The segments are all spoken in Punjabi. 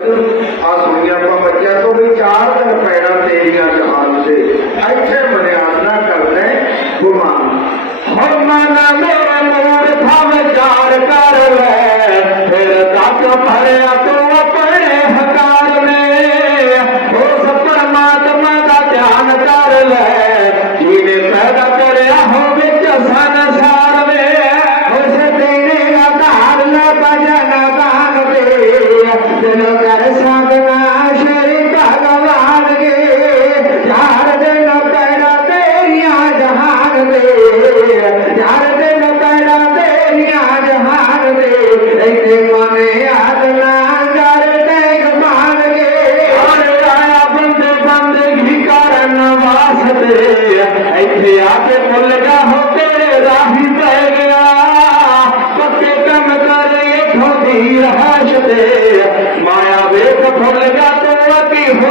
ਆ ਸੁਣਿਆ ਆਪਾਂ ਬੱਚਿਆਂ ਤੋਂ ਵੀ ਚਾਰ ਦਿਨ ਪੈਣਾ ਤੇਰੀਆਂ ਜਹਾਨ ਤੇ ਇੱਥੇ ਬਨਿਆਦਨਾ ਕਰਦੇ ਗੁਮਾਨ ਹਰ ਮਾਨਾ ਮੇਰਾ ਮੋਰ ਭਾਵੇਂ ਚਾਰ ਕਰ ਲੈ, ਫਿਰ ਤੱਕ ਭਰਿਆ माया वेख भुल जा तो अभी हो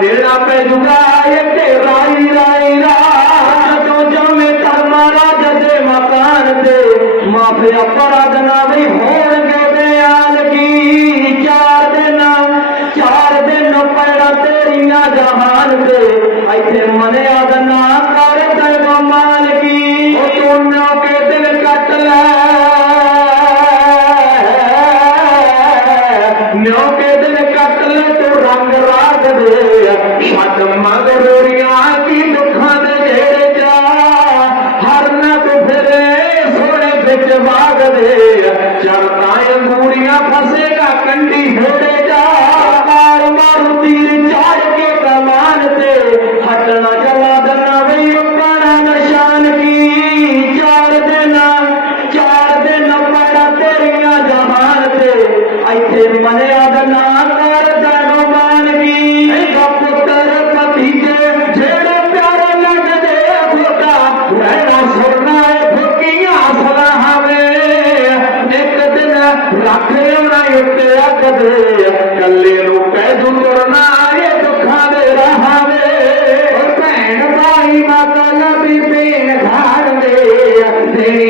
அவர் எழுதாமல் ਮਗਰੂਰੀਆਂ ਕੀ ਦੁੱਖਾਂ ਦੇ ਢੇਰ ਜਾ ਹਰ ਨਦ ਫਿਰੇ, ਸੋਹਣੇ ਵਿੱਚ ਬਾਗਦੇ ਚੜਨਾ ਅੰਗੂਰੀਆਂ ਫਸੇਗਾ ਕੰਢੀ ਢੇੜੇ ਜਾ ਮਾਰ ਮਾਰੂ ਤੀਰ ਚੜ ਕੇ ਕਮਾਨ ਤੇ। ਹਟਣਾ ਜਲਾ ਦਨਾ ਵੇ ਉੱਪਰ ਨਿਸ਼ਾਨ ਕੀ? ਚਾਰ ਦਿਨਾਂ, ਚਾਰ ਦਿਨ ਪੜਾ ਤੇਰੀਆਂ ਜਹਾਨ ਤੇ। ਇੱਥੇ ਮਨ